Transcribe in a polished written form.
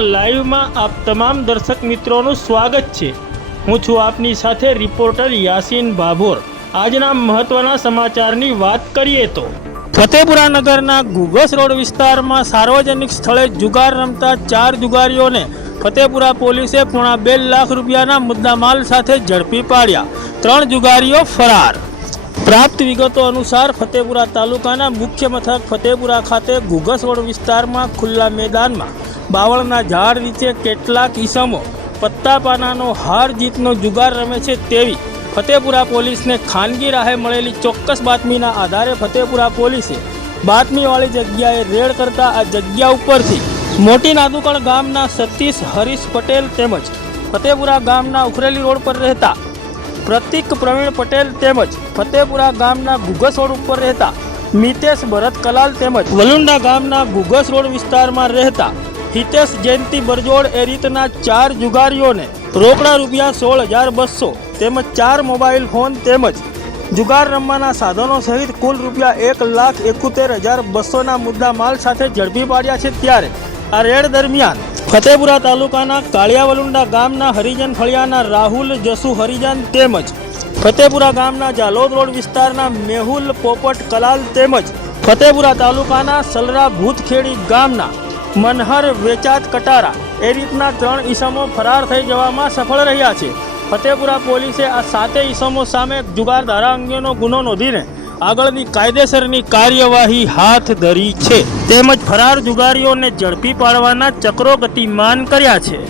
લાઈવમાં આપ તમામ દર્શક મિત્રોનું સ્વાગત છે। હું છું આપની સાથે રિપોર્ટર યાસીન ભાભોર। આજના મહત્વના સમાચારની વાત કરીએ તો ફતેપુરા નગરના ઘુઘસ રોડ વિસ્તારમાં સાર્વજનિક સ્થળે જુગાર રમતા 4 જુગારીઓને ફતેપુરા પોલીસે પોણા 2 લાખ રૂપિયાના મુદ્દામાલ સાથે ઝડપી પાડ્યા। 3 જુગારીઓ ફરાર। प्राप्त विगतो अनुसार फतेपुरा तालुकाना मुख्य मथक फतेपुरा खाते घुघस रोड विस्तार में खुल्ला मैदान में बावळना झाड़ नीचे केटलाक ईसमो पत्ता पानानो हार जीतनो जुगार रमे छे तेवी फतेपुरा पोलीस ने खानगी राहे मळेली चोक्कस बातमीना आधारे फतेपुरा पोलीसे बातमीवाળી जग्याए रेड करता आ जग्या उपरथी मोटी नादुकण गामना सतीश हरीश पटेल तेमज फतेपुरा गामना उखरेली रोड पर रहता प्रतीक प्रवीण पटेल तेमज फतेपुरा गामना घुघस रोड पर रहता मितेश भरत कलाल तेमज वलुंडा गामना घुघस रोड विस्तार में रहता हितेश जयंती बरजोड़ ए रीतना 4 जुगारीओने रोकड़ा रूपिया 16,200 तेमज 4 मोबाइल फोन तेमज जुगार रमवाना साधनों सहित कुल रूपिया 1,71,200 ना मुद्दा माल साथे झड़पी पाड्या छे। त्यारे आ रेड दरमियान फतेपुरा तालुकाना काळियावलुंडा गामना हरिजन फळियाना राहुल जसु हरिजन तेमज फतेपुरा गामना जालोद रोड विस्तारना मेहुल पोपट कलाल तेमज फतेपुरा तालुकाना सलरा भूतखेड़ी गामना मनहर वेचात कटारा ए रीतना 3 ईसमो फरार थई जवामां सफल रह्या छे। फतेपुरा पोलीसे आ 7 ईसमो सामे जुगार धारा अंगेनो गुनो नोंधीने आगळनी कायदेसरनी कार्यवाही हाथ धरी छे। તેમજ ફરાર જુગારીઓને ઝડપી પાડવાના ચક્રો ગતિમાન કર્યા છે।